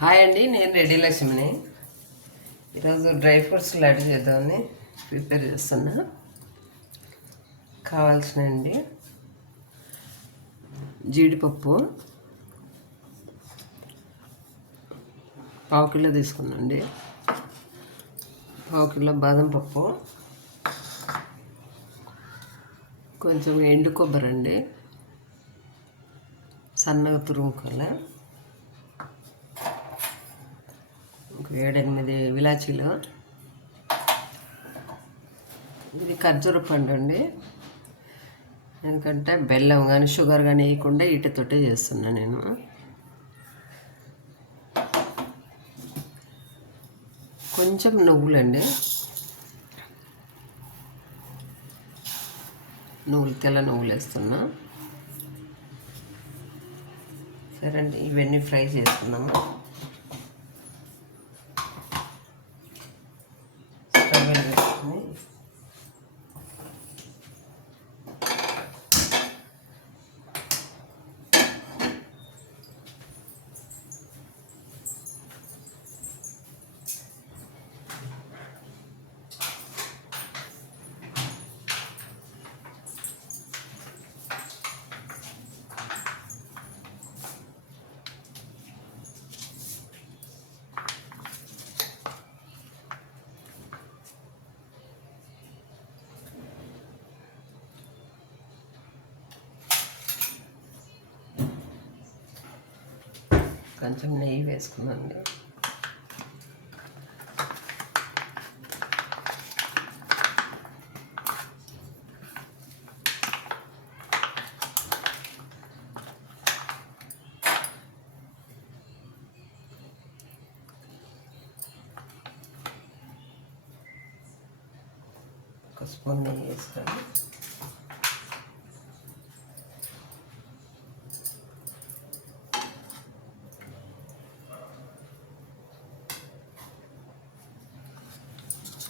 Hi అండి, నేను ready లక్ష్మిని. ఈరోజు డ్రై ఫ్రూట్స్ లడ్డు చేద్దామని ప్రిపేర్ చేస్తున్నా. కావాల్సినండి జీడిపప్పు పావు కిలో తీసుకున్నాండి, పావు కిలో బాదం పప్పు, కొంచెం ఎండు కొబ్బరి అండి సన్నగా తురుముకోవాలి, ఒక 7-8 విలాచీలు, ఇది ఖర్జూర పండు అండి. ఎందుకంటే బెల్లం కానీ షుగర్ కానీ వేయకుండా వీటితోటే చేస్తున్నా నేను. కొంచెం నువ్వులండి, తెల్ల నువ్వులు వేస్తున్నా. సరే అండి, ఇవన్నీ ఫ్రై చేసుకున్నాము. స్టవ్ వేసుకుని కొంచెం నెయ్యి వేసుకున్నాండి. ఒక స్పూన్ నెయ్యి వేసుకోండి.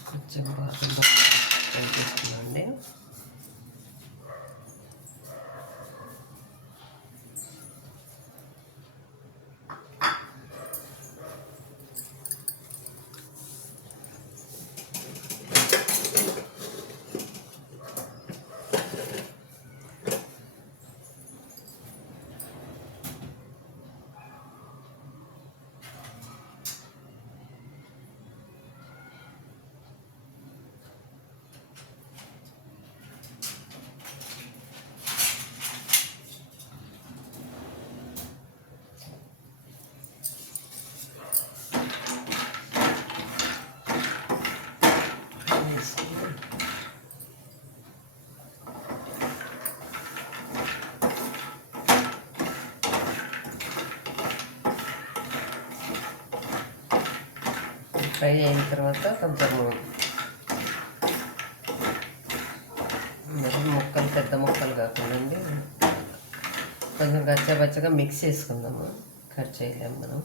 కొంచెం బాదం ఫ్రై చేసుకున్నాండి. ఫ్రై అయిన తర్వాత కొంచెం ముక్కలు పెద్ద ముక్కలు కాకుండా కొంచెం గచ్చబచ్చగా మిక్స్ చేసుకుందాము. కట్ చేయలేము మనం.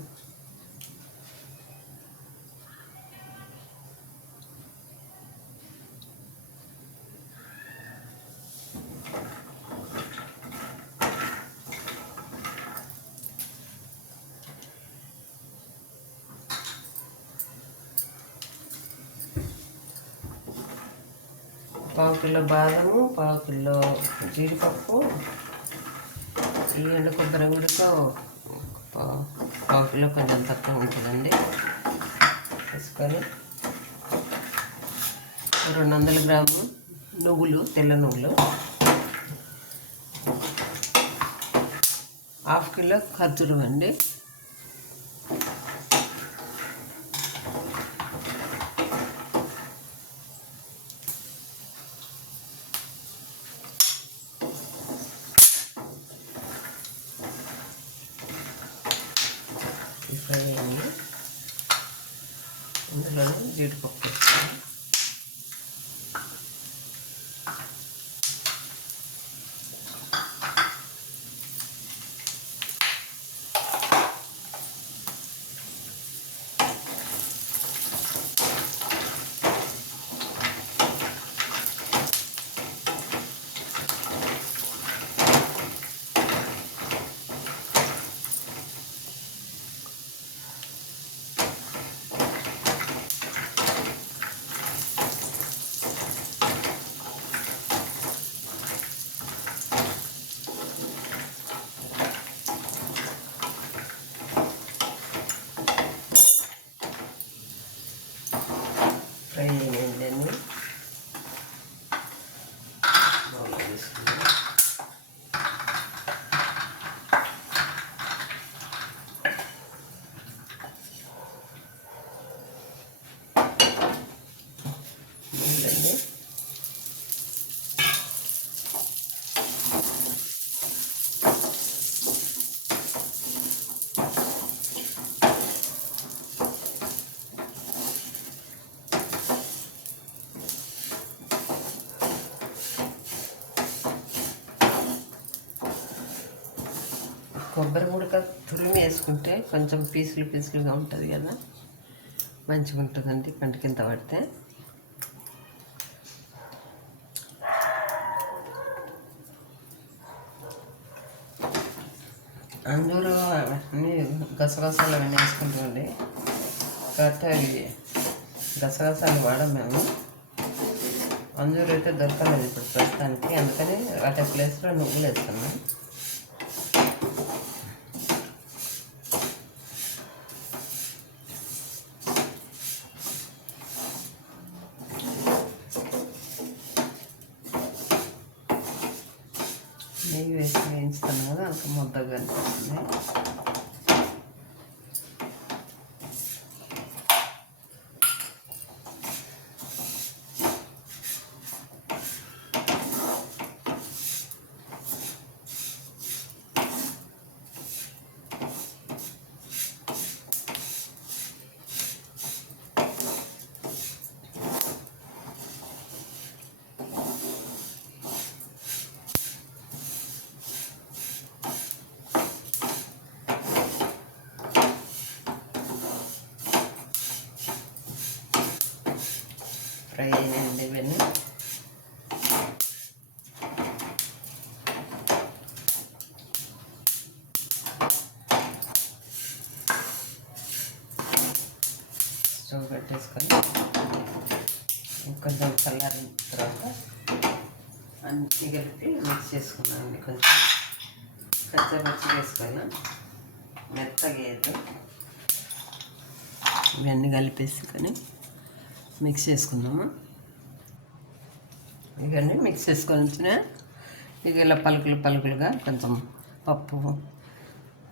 పావు కిలో బాదము, పావు కిలో జీడిపప్పు, ఈ ఎండు కొబ్బరి కూడా పావు కిలో కొంచెం తక్కువ ఉంటుందండి. వేసుకొని 200 గ్రాములు నువ్వులు, తెల్ల నువ్వులు, 1/2 కిలో ఖర్జూరం అండి, ఫ్రై అయ్యి ఇందులోనే జీడిపప్పు వేస్తాను. కొబ్బరి ముడక తురిమి వేసుకుంటే కొంచెం పీసులు పీసులుగా ఉంటుంది కదా, మంచిగా ఉంటుందండి పంట కింద పడితే. అంజూరు అన్నీ గసగసాలు అవన్నీ వేసుకుంటుంది కాబట్టి అవి గసగసాలు వాడం మేము. అంజూరు అయితే దొరకలేదు ఇప్పుడు ప్రస్తుతానికి, అందుకని వాటి ప్లేస్లో నువ్వులు వేస్తున్నాం. నెయ్యి వేసి వేయించుతాను కదా, అంత ముద్దగా అనిపిస్తుంది. ఫ్రై అయినాయండి ఇవన్నీ. స్టవ్ పెట్టేసుకొని కొంచెం చల్లారిన తర్వాత అన్నీ కలిపి మిక్స్ చేసుకున్నామండి. కొంచెం కచ్చపచ్చి వేసుకొని మెత్తగా వేద్దాం. ఇవన్నీ కలిపేసుకొని మిక్స్ చేసుకుందాము. ఇవన్నీ మిక్స్ చేసుకొని వచ్చిన ఇక ఇలా పలుకులు పలుకులుగా కొంచెం పప్పు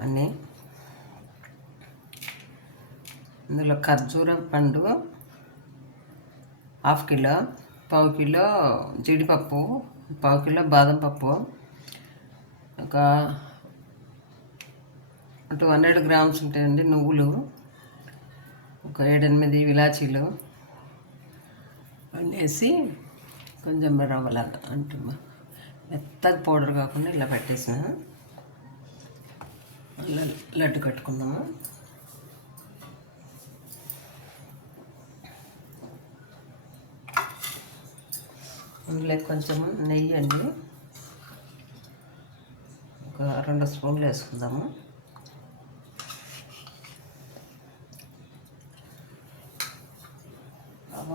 అన్నీ. ఇందులో ఖర్జూరం పండు 1/2 కిలో, 1/4 కిలో జీడిపప్పు, 1/4 కిలో బాదం పప్పు, ఒక 200 గ్రామ్స్ ఉంటాయండి నువ్వులు, ఒక 7-8 ఇలాచీలు అన్నీ వేసి కొంచెం రవ్వలాగా అంటే మెత్తగా పౌడర్ కాకుండా ఇలా పెట్టేసిన లడ్డు కట్టుకుందాము. ఇందులో కొంచెం నెయ్యి అండి, ఒక 2 స్పూన్లు వేసుకుందాము.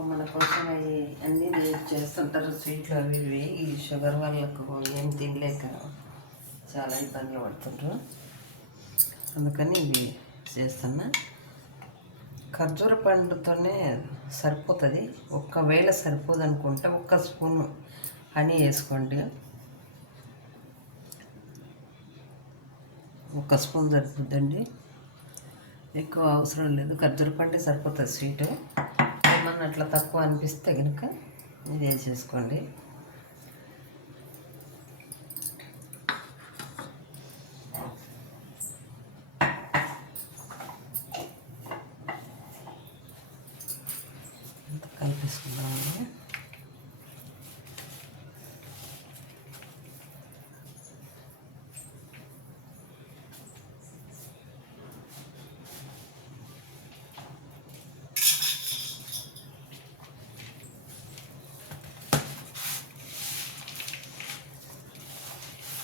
మన కోసం అవి అన్నీ చేస్తుంటారు స్వీట్లు అవి ఇవి. ఈ షుగర్ వాళ్ళకు ఏం తినలేక చాలా ఇబ్బంది పడుతుంటారు, అందుకని ఇవి చేస్తున్నా. ఖర్జూర పండుతోనే సరిపోతుంది. ఒకవేళ సరిపోదు అనుకుంటే 1 స్పూను హనీ వేసుకోండి. 1 స్పూన్ సరిపోద్దండి, ఎక్కువ అవసరం లేదు. ఖర్జూర పండు సరిపోతుంది స్వీటు. ఏమన్నా అట్లా తక్కువ అనిపిస్తే కనుక ఇది వేసేసుకోండి. కలిపేసుకుందామండి.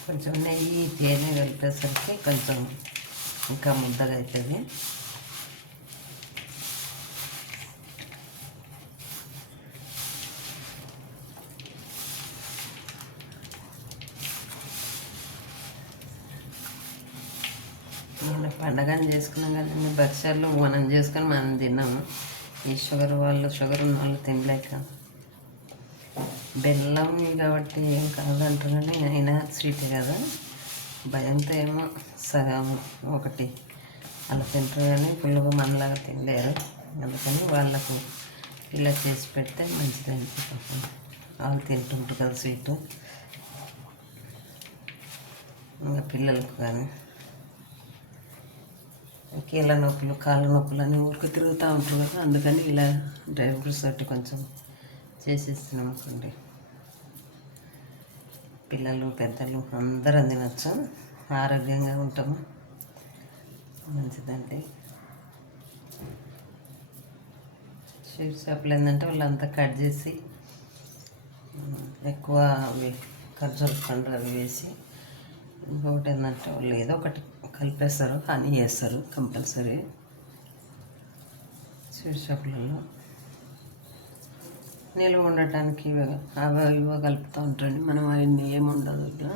కొంచెం నెయ్యి తేనె కలిపేసరికి కొంచెం ఇంకా ముద్దగా అవుతుంది. నేను పండగని చేసుకున్నాం కదండి, భక్ష్యాలు మనం చేసుకొని మనం తిన్నాము. ఈ షుగర్ ఉన్న వాళ్ళు తినలేక, బెల్లం కాబట్టి ఏం కాదంటారు కానీ అయినా స్వీట్ కదా, భయంతో ఏమో సగం ఒకటి అలా తింటారు కానీ పుల్లగా మనలాగా తినలేరు. అందుకని వాళ్ళకు ఇలా చేసి పెడితే మంచిదని వాళ్ళు తింటుంటారు కదా స్వీటు. ఇంకా పిల్లలకు కానీ కీళ్ళ నొప్పులు కాళ్ళ నొప్పులు అని ఊరికి తిరుగుతూ ఉంటారు కదా, అందుకని ఇలా డ్రై ఫ్రూట్స్ తోటి కొంచెం చేసేస్తున్నాం అనుకోండి. పిల్లలు పెద్దలు అందరం తినచ్చు, ఆరోగ్యంగా ఉంటాము. మంచిదండి. స్వీట్ షాప్లో ఏంటంటే వాళ్ళంతా కట్ చేసి ఎక్కువ అవి ఖర్జూర పండు అవి వేసి, ఇంకొకటి ఏంటంటే వాళ్ళు ఏదో ఒకటి కలిపేస్తారు, హనీ వేస్తారు కంపల్సరీ స్వీట్ షాపులలో. నిల్వ ఉండటానికి అవో ఇవో కలుపుతూ ఉంటారండి. మనం అవన్నీ ఏముండదు ఇట్లా.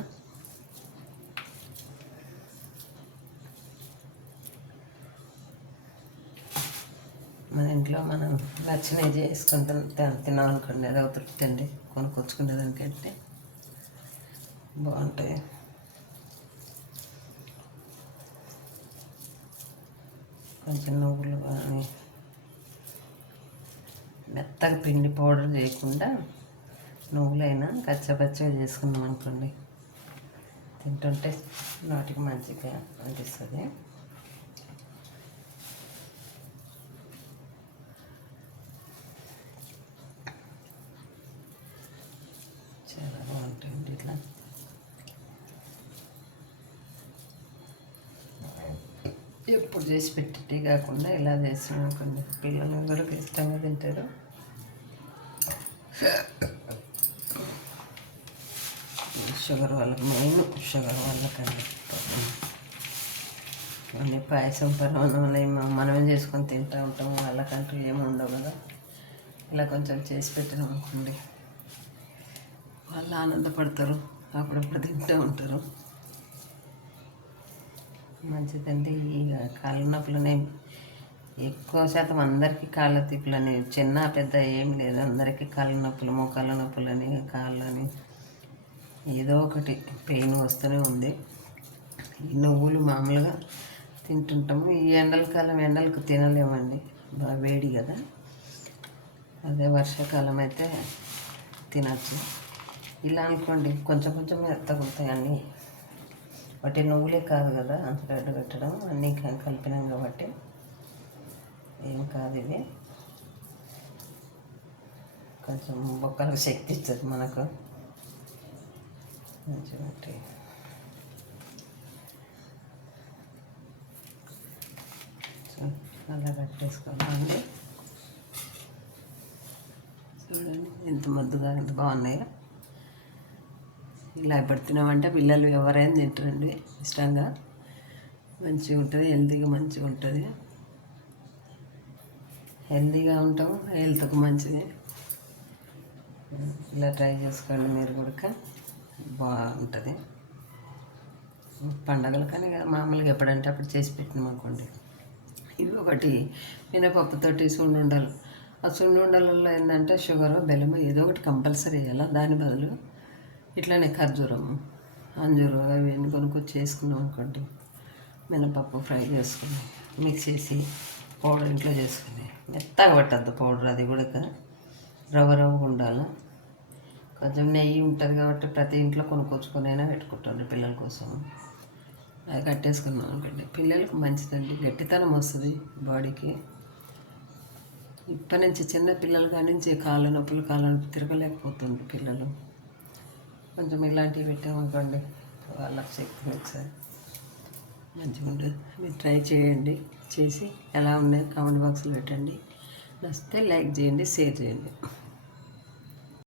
మన ఇంట్లో మనం నచ్చినవి చేసుకుంటూ తిన్నాం అనుకోండి, అదో తృప్తి అండి. కొనుక్కొచ్చుకునే దానికంటే బాగుంటాయి. కొంచెం నువ్వులు కానీ మెత్తగా పిండి పౌడర్ చేయకుండా నువ్వులైనా కచ్చపచ్చగా చేసుకున్నాం అనుకోండి, తింటుంటే నోటికి మంచిగా అనిపిస్తుంది. చాలా బాగుంటుంది ఇట్లా. ఎప్పుడు చేసి పెట్టే కాకుండా ఇలా చేసినాం అనుకోండి, పిల్లలు అందరికి ఇష్టంగా తింటారు. షుగర్ వాళ్ళకి, మెయిన్ షుగర్ వాళ్ళకండి. అన్నీ పాయసం పరమాన్నం మనమే చేసుకొని తింటూ ఉంటాము, వాళ్ళకంటూ ఏమి ఉండవు కదా. ఇలా కొంచెం చేసి పెట్టినాం అనుకోండి, వాళ్ళు ఆనందపడతారు, అప్పుడప్పుడు తింటూ ఉంటారు. మంచిదండి. ఈ కాళ్ళ నొప్పులనే ఎక్కువ శాతం అందరికీ కాళ్ళ తిప్పులని, చిన్న పెద్ద ఏం లేదు, అందరికీ కాళ్ళ నొప్పులు, మోకాళ్ళ నొప్పులని, కాళ్ళని ఏదో ఒకటి పెయిన్ వస్తూనే ఉంది. ఈ నువ్వులు మామూలుగా తింటుంటాము. ఈ ఎండల కాలం ఎండలకు తినలేమండి, బాగా వేడి కదా. అదే వర్షాకాలం అయితే తినచ్చు. ఇలా అనుకోండి, కొంచెం కొంచెం తగ్గుతాయి అన్నీ. వాటి నువ్వులే కాదు కదా రెడ్ పెట్టడం, అన్నీ కలిపినాం కాబట్టి ఏం కాదు. ఇది కొంచెం బొక్కలకు శక్తి ఇస్తుంది మనకు. మంచిగా అలా కట్టేసుకోవాలండి. చూడండి ఎంత ముద్దుగా, ఎంత బాగున్నాయో. ఇలా పెడుతున్నామంటే పిల్లలు ఎవరైనా తింటారండి ఇష్టంగా. మంచిగా ఉంటుంది, హెల్తీగా మంచిగా ఉంటుంది. హెల్తీగా ఉంటాం, హెల్త్కు మంచిది. ఇలా ట్రై చేసుకోండి మీరు కూడా, బాగుంటుంది. పండగలు కానీ మామూలుగా ఎప్పుడంటే అప్పుడు చేసి పెట్టినాం అనుకోండి. ఇవి ఒకటి మినపప్పుతోటి సున్నుండలు. ఆ సున్నుండలలో ఏంటంటే షుగరు, బెల్లము ఏదో ఒకటి కంపల్సరీ వేయాలి. దాని బదులు ఇట్లానే ఖర్జూరము, అంజూరు అవి కొనుక్కొచ్చి చేసుకున్నాం అనుకోండి, మినపప్పు ఫ్రై చేసుకుని మిక్స్ చేసి పౌడర్ ఇంట్లో చేసుకుని, మెత్తగా పట్టద్దు పౌడర్, అది కూడా రవ్వ రవ్వగా ఉండాలి. కొంచెం నెయ్యి ఉంటుంది కాబట్టి ప్రతి ఇంట్లో కొనుక్కొచ్చుకొని అయినా పెట్టుకుంటాను పిల్లల కోసం. అది కట్టేసుకున్నాం అనుకోండి, పిల్లలకు మంచిదండి, గట్టితనం వస్తుంది బాడీకి. ఇప్పటి నుంచి చిన్న పిల్లల కాడి నుంచి కాళ్ళ నొప్పులు తిరగలేకపోతుంది పిల్లలు. కొంచెం ఇలాంటివి పెట్టామనుకోండి, వాళ్ళకి శక్తి ఒకసారి మంచిగా ఉంటుంది. మీరు ట్రై చేయండి, చేసి ఎలా ఉన్నాయో కామెంట్ బాక్స్లో పెట్టండి. నచ్చితే లైక్ చేయండి, షేర్ చేయండి.